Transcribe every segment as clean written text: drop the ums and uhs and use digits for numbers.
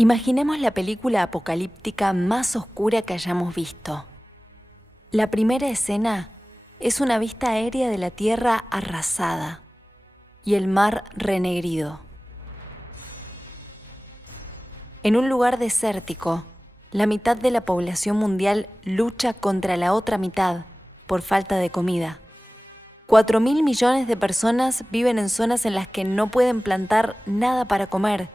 Imaginemos la película apocalíptica más oscura que hayamos visto. La primera escena es una vista aérea de la Tierra arrasada y el mar renegrido. En un lugar desértico, la mitad de la población mundial lucha contra la otra mitad por falta de comida. 4.000 millones de personas viven en zonas en las que no pueden plantar nada para comer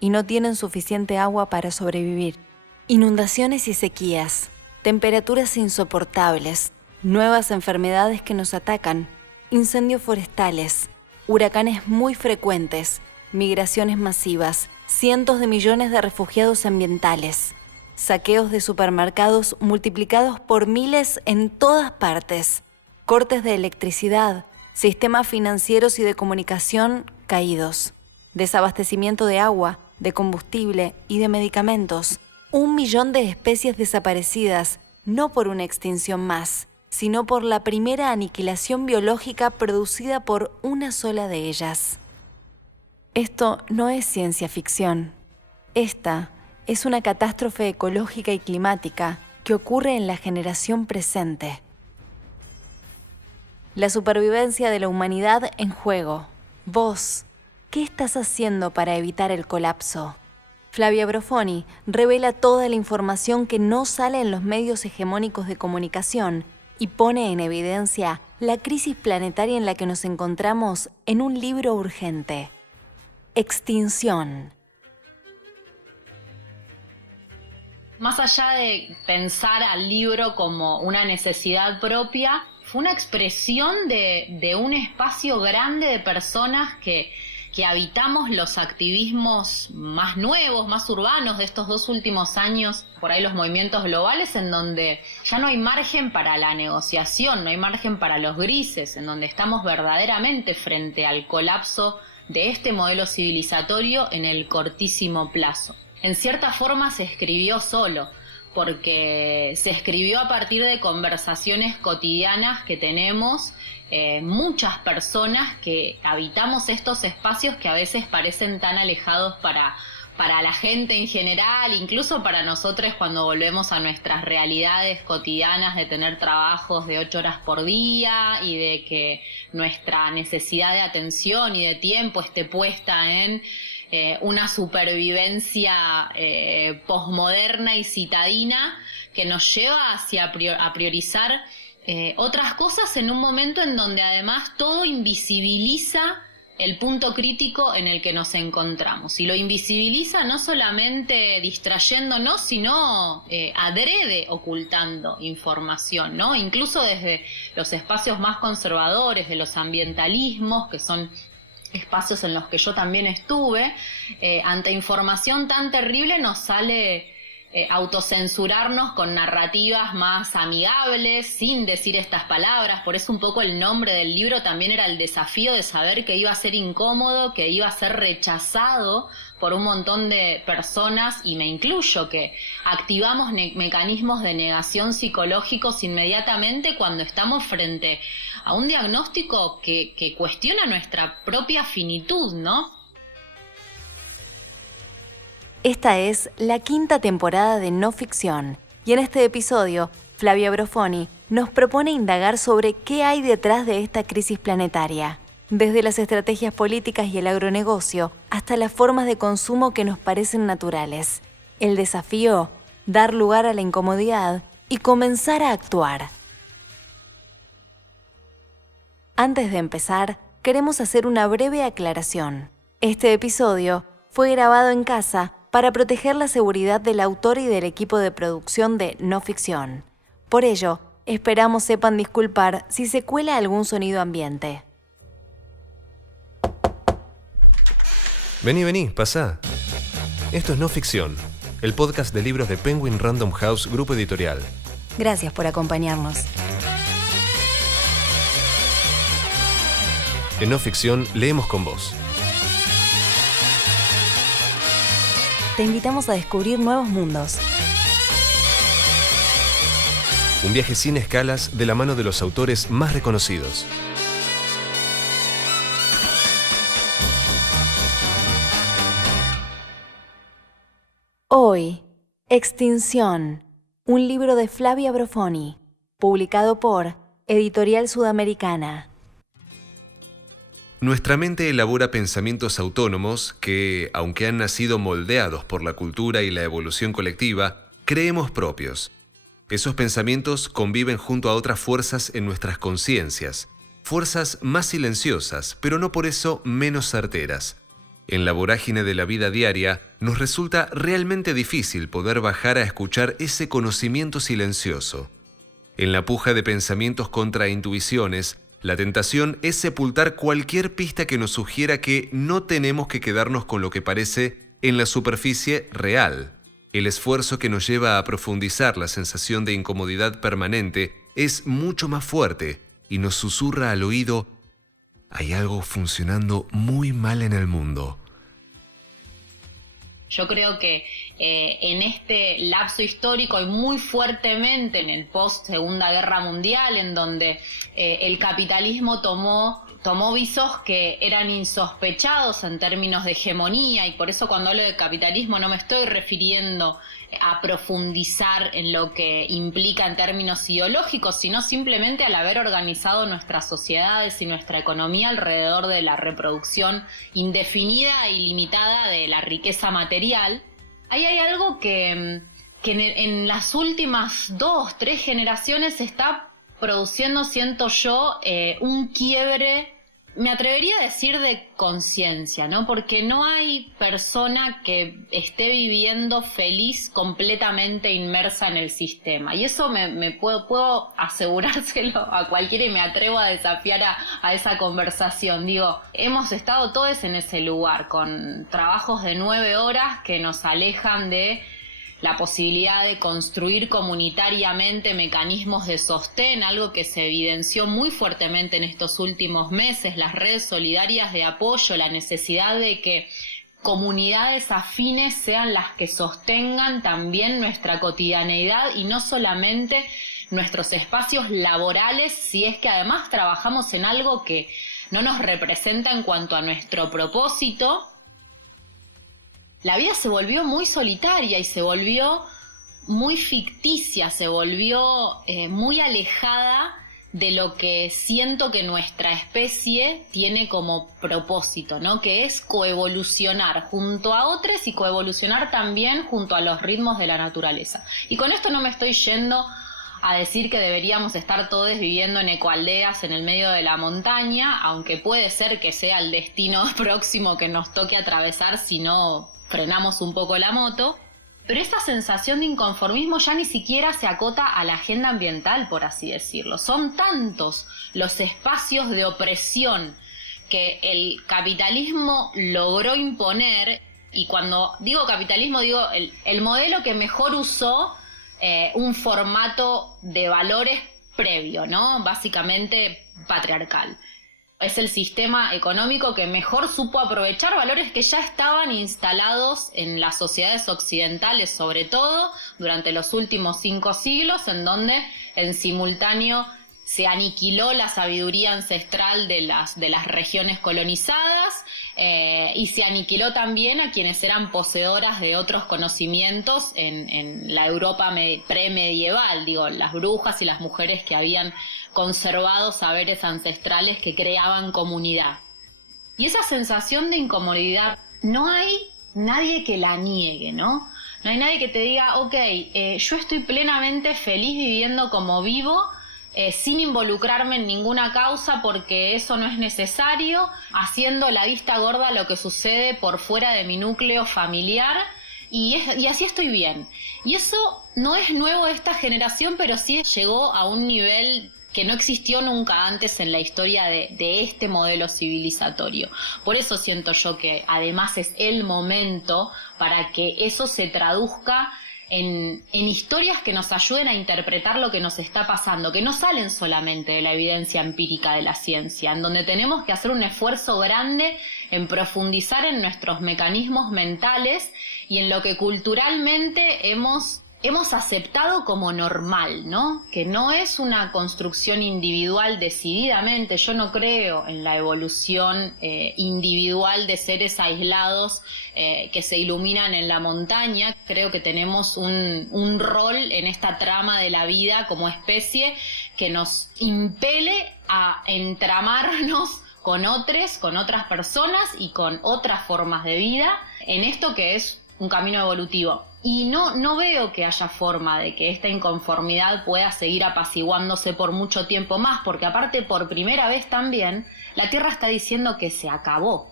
y no tienen suficiente agua para sobrevivir. Inundaciones y sequías, temperaturas insoportables, nuevas enfermedades que nos atacan, incendios forestales, huracanes muy frecuentes, migraciones masivas, cientos de millones de refugiados ambientales, saqueos de supermercados multiplicados por miles en todas partes, cortes de electricidad, sistemas financieros y de comunicación caídos, desabastecimiento de agua, de combustible y de medicamentos, 1 millón de especies desaparecidas, no por una extinción más, sino por la primera aniquilación biológica producida por una sola de ellas. Esto no es ciencia ficción. Esta es una catástrofe ecológica y climática que ocurre en la generación presente. La supervivencia de la humanidad en juego. Vos, ¿qué estás haciendo para evitar el colapso? Flavia Brofoni revela toda la información que no sale en los medios hegemónicos de comunicación y pone en evidencia la crisis planetaria en la que nos encontramos en un libro urgente. Extinción. Más allá de pensar al libro como una necesidad propia, fue una expresión de un espacio grande de personas que habitamos los activismos más nuevos, más urbanos de estos 2 últimos años, por ahí los movimientos globales, en donde ya no hay margen para la negociación, no hay margen para los grises, en donde estamos verdaderamente frente al colapso de este modelo civilizatorio en el cortísimo plazo. En cierta forma se escribió solo, porque se escribió a partir de conversaciones cotidianas que tenemos muchas personas que habitamos estos espacios que a veces parecen tan alejados para la gente en general, incluso para nosotros cuando volvemos a nuestras realidades cotidianas de tener trabajos de 8 horas por día y de que nuestra necesidad de atención y de tiempo esté puesta en una supervivencia posmoderna y citadina que nos lleva a priorizar otras cosas en un momento en donde además todo invisibiliza el punto crítico en el que nos encontramos. Y lo invisibiliza no solamente distrayéndonos, sino adrede ocultando información, ¿no? Incluso desde los espacios más conservadores, de los ambientalismos, que son espacios en los que yo también estuve, ante información tan terrible nos sale autocensurarnos con narrativas más amigables, sin decir estas palabras. Por eso un poco el nombre del libro también era el desafío de saber que iba a ser incómodo, que iba a ser rechazado por un montón de personas, y me incluyo, que activamos mecanismos de negación psicológicos inmediatamente cuando estamos frente a un diagnóstico que cuestiona nuestra propia finitud, ¿no? Esta es la 5ª temporada de No Ficción, y en este episodio, Flavia Brofoni nos propone indagar sobre qué hay detrás de esta crisis planetaria, desde las estrategias políticas y el agronegocio hasta las formas de consumo que nos parecen naturales. El desafío, dar lugar a la incomodidad y comenzar a actuar. Antes de empezar, queremos hacer una breve aclaración. Este episodio fue grabado en casa para proteger la seguridad del autor y del equipo de producción de No Ficción. Por ello, esperamos sepan disculpar si se cuela algún sonido ambiente. Vení, pasá. Esto es No Ficción, el podcast de libros de Penguin Random House Grupo Editorial. Gracias por acompañarnos. En No Ficción leemos con vos. Te invitamos a descubrir nuevos mundos. Un viaje sin escalas de la mano de los autores más reconocidos. Hoy, Extinción, un libro de Flavia Brofoni, publicado por Editorial Sudamericana. Nuestra mente elabora pensamientos autónomos que, aunque han nacido moldeados por la cultura y la evolución colectiva, creemos propios. Esos pensamientos conviven junto a otras fuerzas en nuestras conciencias, fuerzas más silenciosas, pero no por eso menos certeras. En la vorágine de la vida diaria, nos resulta realmente difícil poder bajar a escuchar ese conocimiento silencioso. En la puja de pensamientos contra intuiciones, la tentación es sepultar cualquier pista que nos sugiera que no tenemos que quedarnos con lo que parece en la superficie real. El esfuerzo que nos lleva a profundizar la sensación de incomodidad permanente es mucho más fuerte y nos susurra al oído: hay algo funcionando muy mal en el mundo. Yo creo que en este lapso histórico y muy fuertemente en el post-Segunda Guerra Mundial, en donde el capitalismo tomó visos que eran insospechados en términos de hegemonía, y por eso cuando hablo de capitalismo no me estoy refiriendo a profundizar en lo que implica en términos ideológicos, sino simplemente al haber organizado nuestras sociedades y nuestra economía alrededor de la reproducción indefinida y limitada de la riqueza material. Ahí hay algo que en las últimas 2, 3 generaciones se está produciendo, siento yo, un quiebre, me atrevería a decir, de conciencia, ¿no? Porque no hay persona que esté viviendo feliz completamente inmersa en el sistema. Y eso me puedo asegurárselo a cualquiera, y me atrevo a desafiar a esa conversación. Digo, hemos estado todos en ese lugar, con trabajos de 9 horas que nos alejan de la posibilidad de construir comunitariamente mecanismos de sostén, algo que se evidenció muy fuertemente en estos últimos meses, las redes solidarias de apoyo, la necesidad de que comunidades afines sean las que sostengan también nuestra cotidianeidad y no solamente nuestros espacios laborales, si es que además trabajamos en algo que no nos representa en cuanto a nuestro propósito. La vida se volvió muy solitaria y se volvió muy ficticia, se volvió muy alejada de lo que siento que nuestra especie tiene como propósito, ¿no? Que es coevolucionar junto a otros y coevolucionar también junto a los ritmos de la naturaleza. Y con esto no me estoy yendo a decir que deberíamos estar todos viviendo en ecoaldeas en el medio de la montaña, aunque puede ser que sea el destino próximo que nos toque atravesar si no frenamos un poco la moto. Pero esa sensación de inconformismo ya ni siquiera se acota a la agenda ambiental, por así decirlo. Son tantos los espacios de opresión que el capitalismo logró imponer, y cuando digo capitalismo digo el modelo que mejor usó un formato de valores previo, ¿no? Básicamente patriarcal. Es el sistema económico que mejor supo aprovechar valores que ya estaban instalados en las sociedades occidentales, sobre todo durante los últimos 5 siglos, en donde en simultáneo se aniquiló la sabiduría ancestral de las regiones colonizadas, y se aniquiló también a quienes eran poseedoras de otros conocimientos en la Europa premedieval, digo, las brujas y las mujeres que habían conservado saberes ancestrales que creaban comunidad. Y esa sensación de incomodidad, no hay nadie que la niegue, ¿no? No hay nadie que te diga, ok, yo estoy plenamente feliz viviendo como vivo, sin involucrarme en ninguna causa porque eso no es necesario, haciendo la vista gorda a lo que sucede por fuera de mi núcleo familiar, y así estoy bien. Y eso no es nuevo de esta generación, pero sí llegó a un nivel que no existió nunca antes en la historia de este modelo civilizatorio. Por eso siento yo que además es el momento para que eso se traduzca en historias que nos ayuden a interpretar lo que nos está pasando, que no salen solamente de la evidencia empírica de la ciencia, en donde tenemos que hacer un esfuerzo grande en profundizar en nuestros mecanismos mentales y en lo que culturalmente hemos hemos aceptado como normal, ¿no? Que no es una construcción individual decididamente. Yo no creo en la evolución individual de seres aislados que se iluminan en la montaña. Creo que tenemos un rol en esta trama de la vida como especie que nos impele a entramarnos con otras personas y con otras formas de vida en esto que es un camino evolutivo. Y no veo que haya forma de que esta inconformidad pueda seguir apaciguándose por mucho tiempo más, porque aparte por primera vez también la Tierra está diciendo que se acabó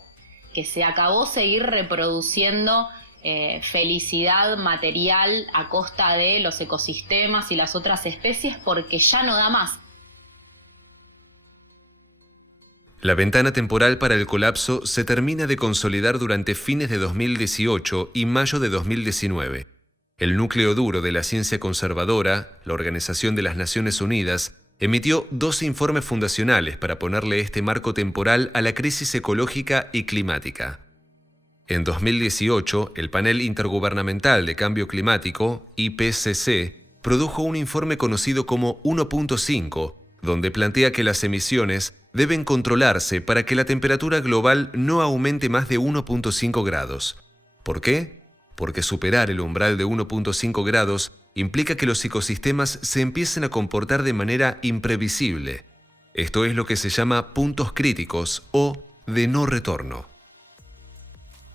seguir reproduciendo felicidad material a costa de los ecosistemas y las otras especies, porque ya no da más. La ventana temporal para el colapso se termina de consolidar durante fines de 2018 y mayo de 2019. El núcleo duro de la ciencia conservadora, la Organización de las Naciones Unidas, emitió 12 informes fundacionales para ponerle este marco temporal a la crisis ecológica y climática. En 2018, el Panel Intergubernamental de Cambio Climático, IPCC, produjo un informe conocido como 1.5, donde plantea que las emisiones deben controlarse para que la temperatura global no aumente más de 1.5 grados. ¿Por qué? Porque superar el umbral de 1.5 grados implica que los ecosistemas se empiecen a comportar de manera imprevisible. Esto es lo que se llama puntos críticos o de no retorno.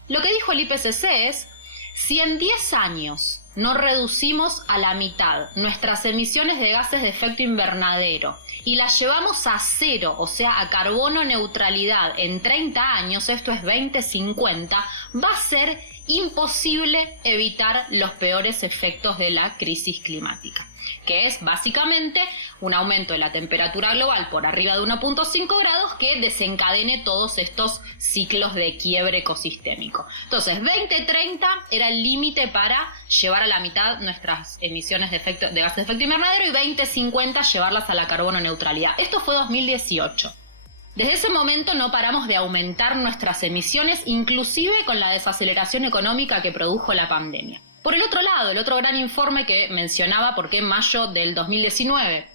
Lo que dijo el IPCC es: si en 10 años no reducimos a la mitad nuestras emisiones de gases de efecto invernadero y las llevamos a cero, o sea, a carbono neutralidad en 30 años, esto es 2050, va a ser imposible evitar los peores efectos de la crisis climática, que es básicamente un aumento de la temperatura global por arriba de 1.5 grados que desencadene todos estos ciclos de quiebre ecosistémico. Entonces, 2030 era el límite para llevar a la mitad nuestras emisiones de gases de efecto invernadero y 2050 llevarlas a la carbono neutralidad. Esto fue 2018. Desde ese momento no paramos de aumentar nuestras emisiones, inclusive con la desaceleración económica que produjo la pandemia. Por el otro lado, el otro gran informe que mencionaba, porque en mayo del 2019,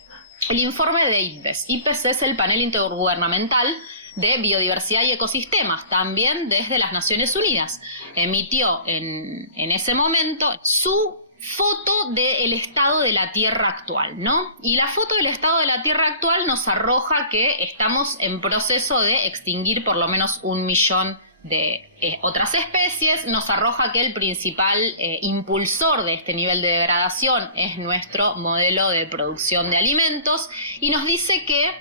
el informe de IPBES. IPBES es el panel intergubernamental de biodiversidad y ecosistemas, también desde las Naciones Unidas. Emitió en ese momento su foto del estado de la Tierra actual, ¿no? Y la foto del estado de la Tierra actual nos arroja que estamos en proceso de extinguir por lo menos 1 millón de otras especies, nos arroja que el principal impulsor de este nivel de degradación es nuestro modelo de producción de alimentos y nos dice que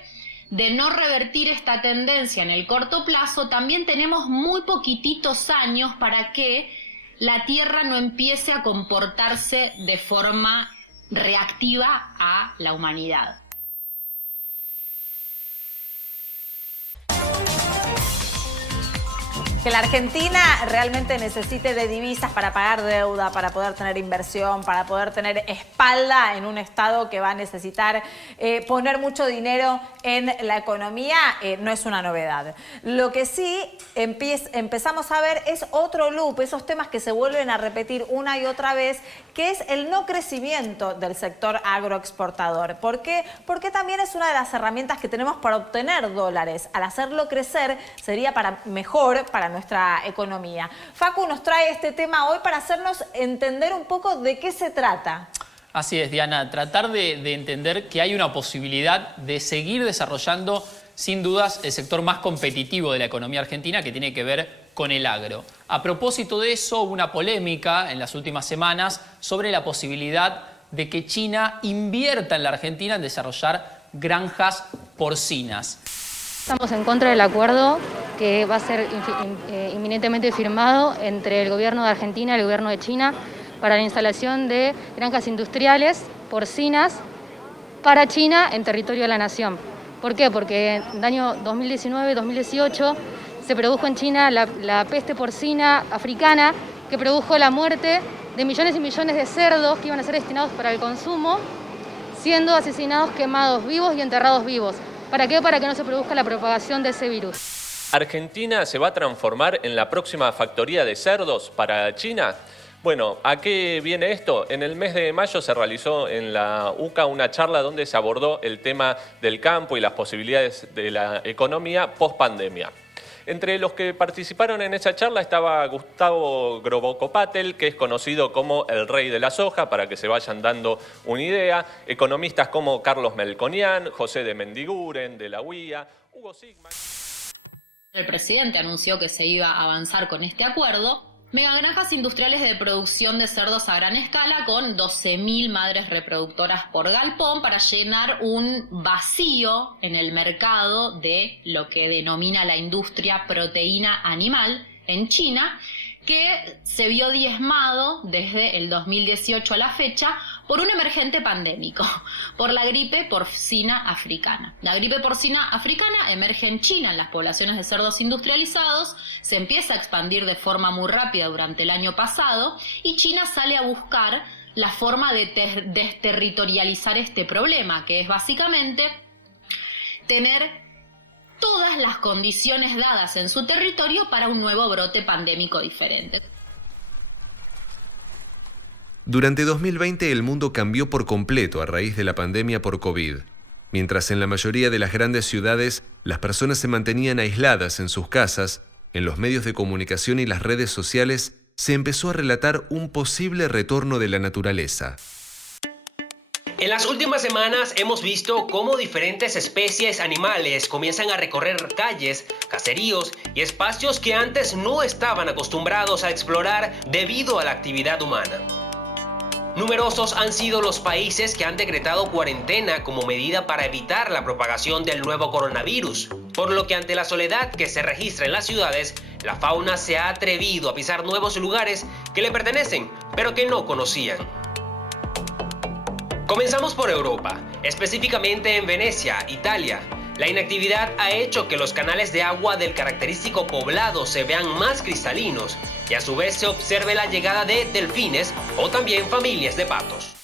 de no revertir esta tendencia en el corto plazo también tenemos muy poquititos años para que la Tierra no empiece a comportarse de forma reactiva a la humanidad. Que la Argentina realmente necesite de divisas para pagar deuda, para poder tener inversión, para poder tener espalda en un Estado que va a necesitar poner mucho dinero en la economía, no es una novedad. Lo que sí empezamos a ver es otro loop, esos temas que se vuelven a repetir una y otra vez, que es el no crecimiento del sector agroexportador. ¿Por qué? Porque también es una de las herramientas que tenemos para obtener dólares. Al hacerlo crecer sería mejor para nuestra economía. Facu nos trae este tema hoy para hacernos entender un poco de qué se trata. Así es, Diana, tratar de entender que hay una posibilidad de seguir desarrollando, sin dudas, el sector más competitivo de la economía argentina, que tiene que ver con el agro. A propósito de eso, hubo una polémica en las últimas semanas sobre la posibilidad de que China invierta en la Argentina en desarrollar granjas porcinas. Estamos en contra del acuerdo que va a ser inminentemente firmado entre el gobierno de Argentina y el gobierno de China para la instalación de granjas industriales porcinas para China en territorio de la nación. ¿Por qué? Porque en el año 2019-2018 se produjo en China la peste porcina africana que produjo la muerte de millones y millones de cerdos que iban a ser destinados para el consumo, siendo asesinados, quemados vivos y enterrados vivos. ¿Para qué? Para que no se produzca la propagación de ese virus. ¿Argentina se va a transformar en la próxima factoría de cerdos para China? Bueno, ¿a qué viene esto? En el mes de mayo se realizó en la UCA una charla donde se abordó el tema del campo y las posibilidades de la economía post-pandemia. Entre los que participaron en esa charla estaba Gustavo Grobocopatel, que es conocido como el rey de la soja, para que se vayan dando una idea. Economistas como Carlos Melconian, José de Mendiguren, de la UIA, Hugo Sigman. El presidente anunció que se iba a avanzar con este acuerdo. Megagranjas industriales de producción de cerdos a gran escala con 12.000 madres reproductoras por galpón para llenar un vacío en el mercado de lo que denomina la industria proteína animal en China, que se vio diezmado desde el 2018 a la fecha por un emergente pandémico, por la gripe porcina africana. La gripe porcina africana emerge en China, en las poblaciones de cerdos industrializados, se empieza a expandir de forma muy rápida durante el año pasado y China sale a buscar la forma de desterritorializar este problema, que es básicamente tener todas las condiciones dadas en su territorio para un nuevo brote pandémico diferente. Durante 2020 el mundo cambió por completo a raíz de la pandemia por COVID. Mientras en la mayoría de las grandes ciudades las personas se mantenían aisladas en sus casas, en los medios de comunicación y las redes sociales se empezó a relatar un posible retorno de la naturaleza. En las últimas semanas hemos visto cómo diferentes especies animales comienzan a recorrer calles, caseríos y espacios que antes no estaban acostumbrados a explorar debido a la actividad humana. Numerosos han sido los países que han decretado cuarentena como medida para evitar la propagación del nuevo coronavirus, por lo que ante la soledad que se registra en las ciudades, la fauna se ha atrevido a pisar nuevos lugares que le pertenecen, pero que no conocían. Comenzamos por Europa, específicamente en Venecia, Italia. La inactividad ha hecho que los canales de agua del característico poblado se vean más cristalinos y a su vez se observe la llegada de delfines o también familias de patos.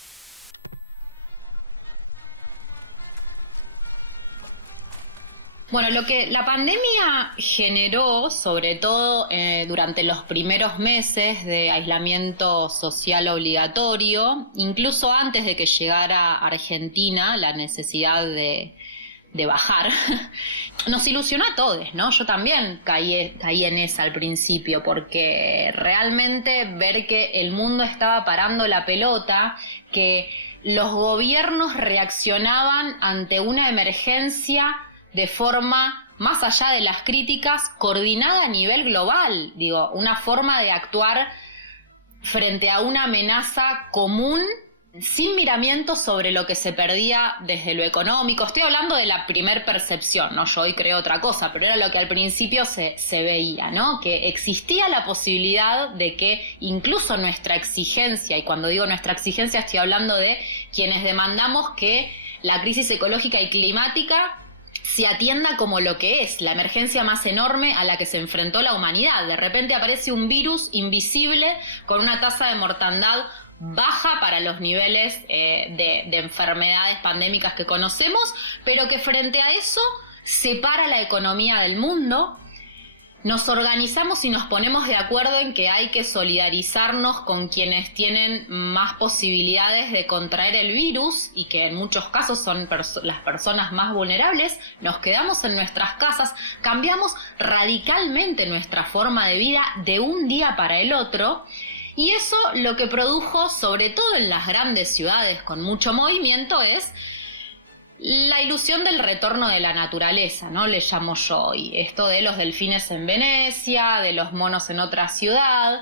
Bueno, lo que la pandemia generó, sobre todo durante los primeros meses de aislamiento social obligatorio, incluso antes de que llegara a Argentina la necesidad de bajar, nos ilusionó a todos, ¿no? Yo también caí en esa al principio, porque realmente ver que el mundo estaba parando la pelota, que los gobiernos reaccionaban ante una emergencia de forma, más allá de las críticas, coordinada a nivel global. Digo, una forma de actuar frente a una amenaza común, sin miramientos sobre lo que se perdía desde lo económico. Estoy hablando de la primer percepción, ¿no? Yo hoy creo otra cosa, pero era lo que al principio se veía, ¿no? Que existía la posibilidad de que incluso nuestra exigencia, y cuando digo nuestra exigencia estoy hablando de quienes demandamos que la crisis ecológica y climática se atienda como lo que es, la emergencia más enorme a la que se enfrentó la humanidad. De repente aparece un virus invisible con una tasa de mortandad baja para los niveles de enfermedades pandémicas que conocemos, pero que frente a eso separa la economía del mundo. Nos organizamos y nos ponemos de acuerdo en que hay que solidarizarnos con quienes tienen más posibilidades de contraer el virus y que en muchos casos son las personas más vulnerables. Nos quedamos en nuestras casas, cambiamos radicalmente nuestra forma de vida de un día para el otro. Y eso lo que produjo, sobre todo en las grandes ciudades con mucho movimiento, es la ilusión del retorno de la naturaleza, ¿no? Le llamo yo hoy. Esto de los delfines en Venecia, de los monos en otra ciudad.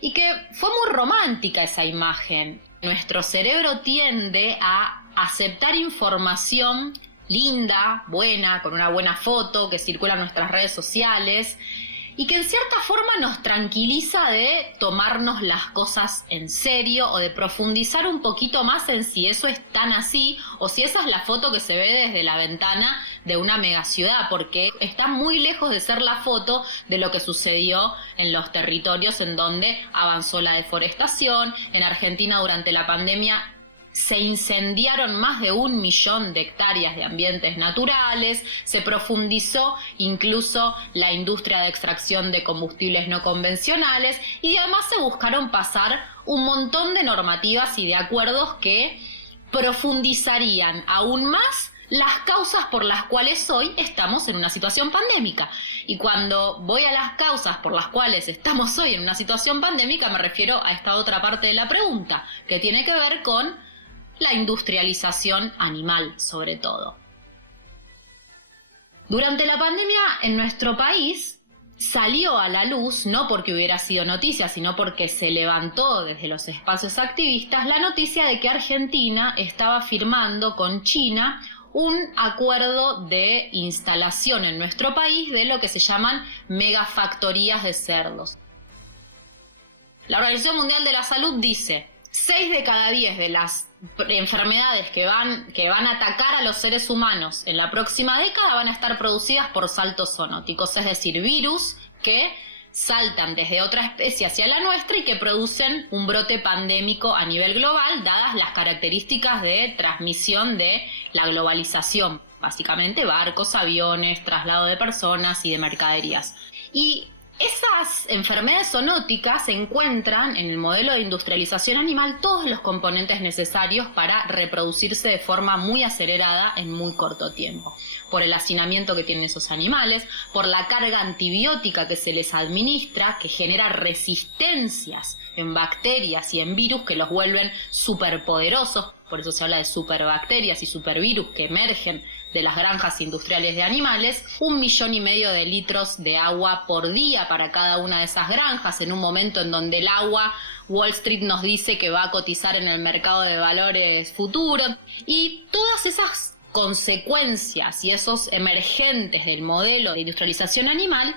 Y que fue muy romántica esa imagen. Nuestro cerebro tiende a aceptar información linda, buena, con una buena foto que circula en nuestras redes sociales, y que en cierta forma nos tranquiliza de tomarnos las cosas en serio o de profundizar un poquito más en si eso es tan así o si esa es la foto que se ve desde la ventana de una megaciudad, porque está muy lejos de ser la foto de lo que sucedió en los territorios en donde avanzó la deforestación. En Argentina durante la pandemia se incendiaron más de 1 millón de hectáreas de ambientes naturales, se profundizó incluso la industria de extracción de combustibles no convencionales y además se buscaron pasar un montón de normativas y de acuerdos que profundizarían aún más las causas por las cuales hoy estamos en una situación pandémica. Y cuando voy a las causas por las cuales estamos hoy en una situación pandémica, me refiero a esta otra parte de la pregunta, que tiene que ver con la industrialización animal, sobre todo. Durante la pandemia en nuestro país salió a la luz, no porque hubiera sido noticia, sino porque se levantó desde los espacios activistas la noticia de que Argentina estaba firmando con China un acuerdo de instalación en nuestro país de lo que se llaman megafactorías de cerdos. La Organización Mundial de la Salud dice: 6 de cada 10 de las enfermedades que van a atacar a los seres humanos en la próxima década van a estar producidas por saltos zoonóticos, es decir, virus que saltan desde otra especie hacia la nuestra y que producen un brote pandémico a nivel global, dadas las características de transmisión de la globalización, básicamente barcos, aviones, traslado de personas y de mercaderías. Y esas enfermedades zoonóticas encuentran en el modelo de industrialización animal todos los componentes necesarios para reproducirse de forma muy acelerada en muy corto tiempo. Por el hacinamiento que tienen esos animales, por la carga antibiótica que se les administra, que genera resistencias en bacterias y en virus que los vuelven superpoderosos. Por eso se habla de superbacterias y supervirus que emergen de las granjas industriales de animales. 1,5 millones de litros de agua por día para cada una de esas granjas, en un momento en donde el agua, Wall Street nos dice que va a cotizar en el mercado de valores futuros. Y todas esas consecuencias y esos emergentes del modelo de industrialización animal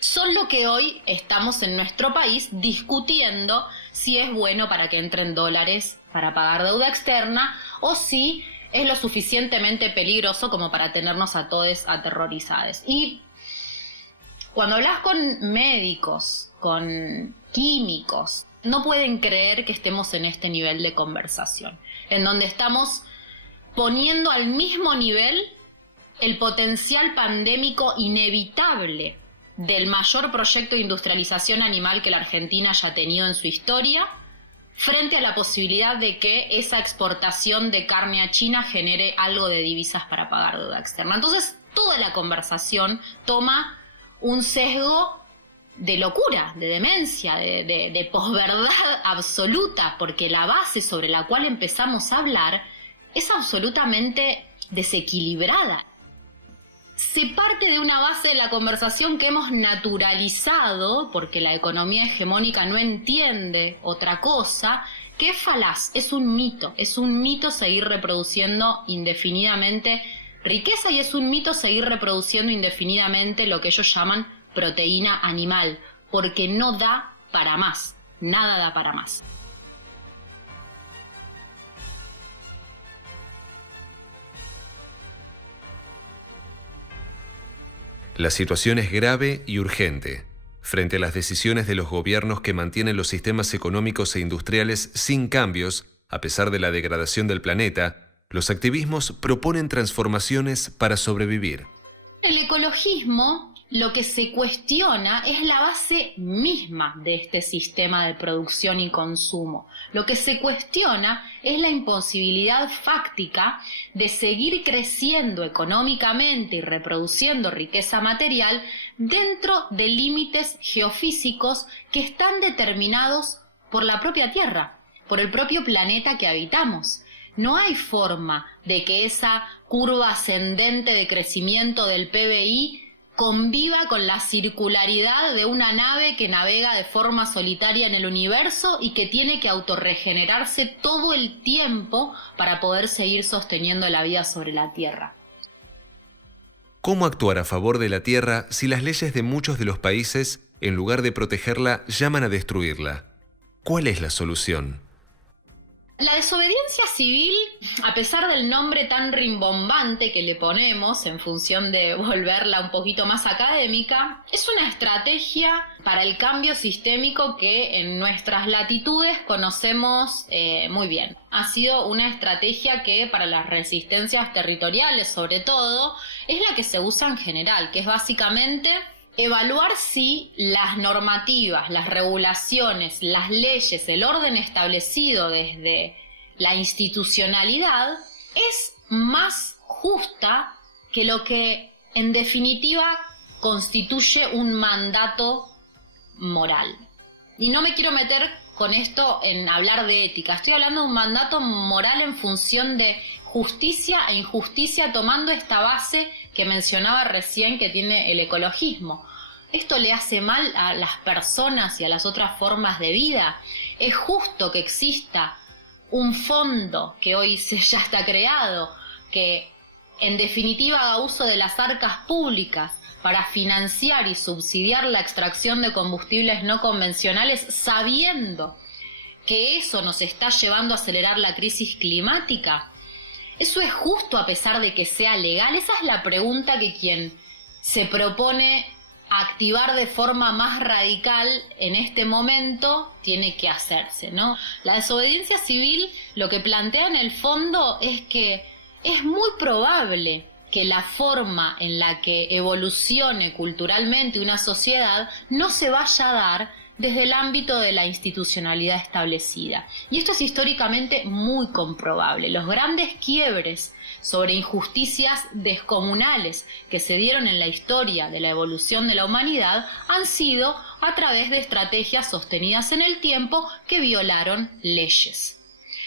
son lo que hoy estamos en nuestro país discutiendo si es bueno para que entren dólares para pagar deuda externa o si es lo suficientemente peligroso como para tenernos a todos aterrorizados. Y cuando hablas con médicos, con químicos, no pueden creer que estemos en este nivel de conversación, en donde estamos poniendo al mismo nivel el potencial pandémico inevitable del mayor proyecto de industrialización animal que la Argentina haya tenido en su historia, frente a la posibilidad de que esa exportación de carne a China genere algo de divisas para pagar deuda externa. Entonces, toda la conversación toma un sesgo de locura, de demencia, de posverdad absoluta, porque la base sobre la cual empezamos a hablar es absolutamente desequilibrada. Se parte de una base de la conversación que hemos naturalizado, porque la economía hegemónica no entiende otra cosa, que es falaz, es un mito seguir reproduciendo indefinidamente riqueza y es un mito seguir reproduciendo indefinidamente lo que ellos llaman proteína animal, porque no da para más, nada da para más. La situación es grave y urgente. Frente a las decisiones de los gobiernos que mantienen los sistemas económicos e industriales sin cambios, a pesar de la degradación del planeta, los activismos proponen transformaciones para sobrevivir. El ecologismo lo que se cuestiona es la base misma de este sistema de producción y consumo. Lo que se cuestiona es la imposibilidad fáctica de seguir creciendo económicamente y reproduciendo riqueza material dentro de límites geofísicos que están determinados por la propia Tierra, por el propio planeta que habitamos. No hay forma de que esa curva ascendente de crecimiento del PBI conviva con la circularidad de una nave que navega de forma solitaria en el universo y que tiene que autorregenerarse todo el tiempo para poder seguir sosteniendo la vida sobre la Tierra. ¿Cómo actuar a favor de la Tierra si las leyes de muchos de los países, en lugar de protegerla, llaman a destruirla? ¿Cuál es la solución? La desobediencia civil, a pesar del nombre tan rimbombante que le ponemos en función de volverla un poquito más académica, es una estrategia para el cambio sistémico que en nuestras latitudes conocemos muy bien. Ha sido una estrategia que para las resistencias territoriales, sobre todo, es la que se usa en general, que es básicamente evaluar si las normativas, las regulaciones, las leyes, el orden establecido desde la institucionalidad es más justa que lo que en definitiva constituye un mandato moral. Y no me quiero meter con esto en hablar de ética, estoy hablando de un mandato moral en función de justicia e injusticia, tomando esta base que mencionaba recién que tiene el ecologismo. ¿Esto le hace mal a las personas y a las otras formas de vida? ¿Es justo que exista un fondo que hoy ya está creado, que en definitiva haga uso de las arcas públicas para financiar y subsidiar la extracción de combustibles no convencionales, sabiendo que eso nos está llevando a acelerar la crisis climática? ¿Eso es justo a pesar de que sea legal? Esa es la pregunta que quien se propone activar de forma más radical en este momento tiene que hacerse, ¿no? La desobediencia civil lo que plantea en el fondo es que es muy probable que la forma en la que evolucione culturalmente una sociedad no se vaya a dar desde el ámbito de la institucionalidad establecida. Y esto es históricamente muy comprobable. Los grandes quiebres sobre injusticias descomunales que se dieron en la historia de la evolución de la humanidad han sido a través de estrategias sostenidas en el tiempo que violaron leyes.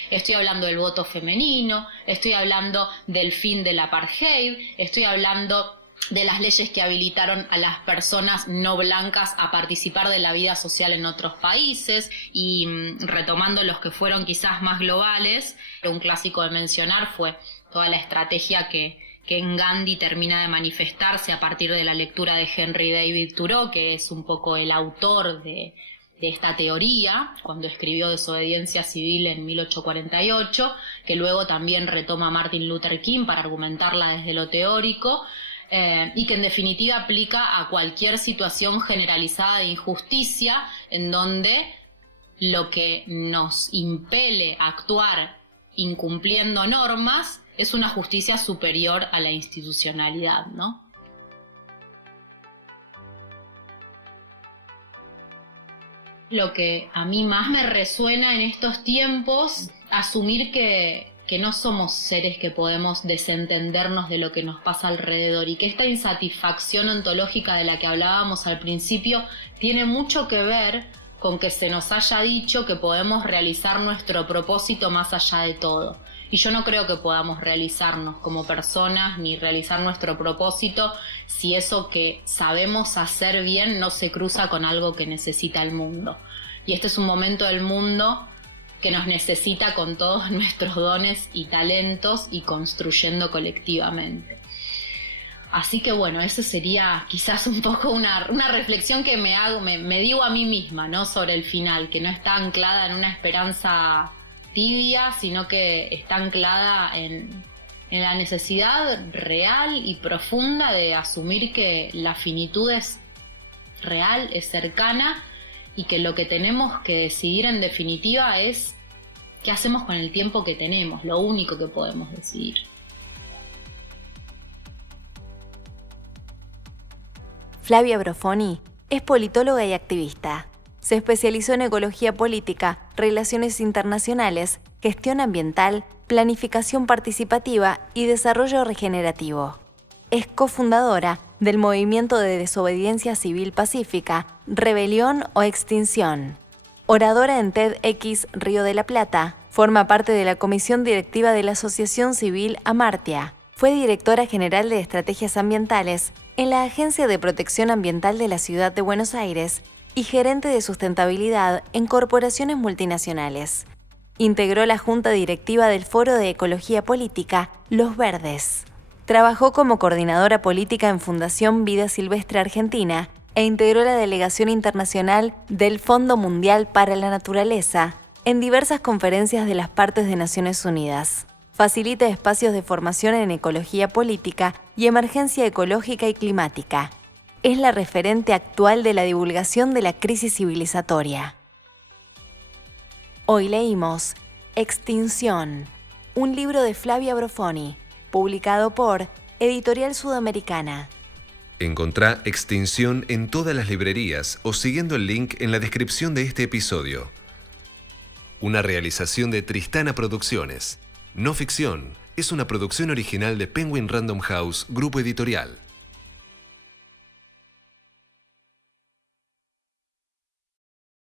Estoy hablando del voto femenino, estoy hablando del fin del apartheid, estoy hablando de las leyes que habilitaron a las personas no blancas a participar de la vida social en otros países, y retomando los que fueron quizás más globales, un clásico de mencionar fue toda la estrategia que en Gandhi termina de manifestarse a partir de la lectura de Henry David Thoreau, que es un poco el autor de esta teoría, cuando escribió Desobediencia Civil en 1848, que luego también retoma Martin Luther King para argumentarla desde lo teórico, y que en definitiva aplica a cualquier situación generalizada de injusticia en donde lo que nos impele a actuar incumpliendo normas es una justicia superior a la institucionalidad, ¿no? Lo que a mí más me resuena en estos tiempos, asumir que no somos seres que podemos desentendernos de lo que nos pasa alrededor, y que esta insatisfacción ontológica de la que hablábamos al principio tiene mucho que ver con que se nos haya dicho que podemos realizar nuestro propósito más allá de todo. Y yo no creo que podamos realizarnos como personas ni realizar nuestro propósito si eso que sabemos hacer bien no se cruza con algo que necesita el mundo. Y este es un momento del mundo que nos necesita con todos nuestros dones y talentos y construyendo colectivamente. Así que bueno, eso sería quizás un poco una reflexión que me digo a mí misma, ¿no? Sobre el final, que no está anclada en una esperanza tibia, sino que está anclada en la necesidad real y profunda de asumir que la finitud es real, es cercana, y que lo que tenemos que decidir en definitiva es qué hacemos con el tiempo que tenemos, lo único que podemos decidir. Flavia Brofoni es politóloga y activista. Se especializó en ecología política, relaciones internacionales, gestión ambiental, planificación participativa y desarrollo regenerativo. Es cofundadora del movimiento de desobediencia civil pacífica, Rebelión o Extinción. Oradora en TEDx Río de la Plata, forma parte de la comisión directiva de la Asociación Civil Amartya. Fue directora general de Estrategias Ambientales en la Agencia de Protección Ambiental de la Ciudad de Buenos Aires y gerente de sustentabilidad en corporaciones multinacionales. Integró la junta directiva del Foro de Ecología Política Los Verdes. Trabajó como coordinadora política en Fundación Vida Silvestre Argentina e integró la delegación internacional del Fondo Mundial para la Naturaleza en diversas conferencias de las partes de Naciones Unidas. Facilita espacios de formación en ecología política y emergencia ecológica y climática. Es la referente actual de la divulgación de la crisis civilizatoria. Hoy leímos Extinción, un libro de Flavia Brofoni, publicado por Editorial Sudamericana. Encontrá Extinción en todas las librerías o siguiendo el link en la descripción de este episodio. Una realización de Tristana Producciones. No ficción, es una producción original de Penguin Random House, Grupo Editorial.